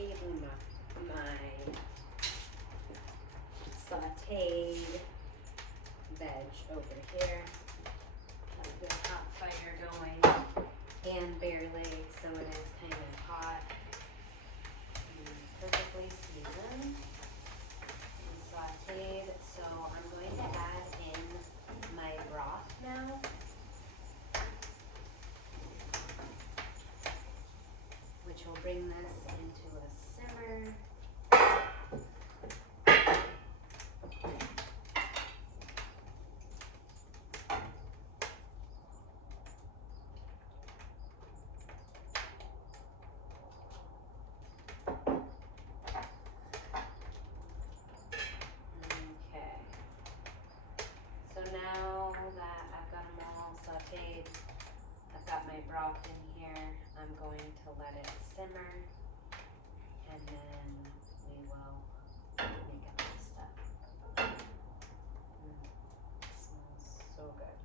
my sauteed veg over here. Have a good hot fire going and barely, so it is kind of hot and perfectly seasoned and sauteed. So I'm going to add in my broth now, which will bring this into a simmer. So now that I've got them all sauteed, I've got my broth in here, I'm going to let it simmer, and then we will make up the stuff. It smells so good.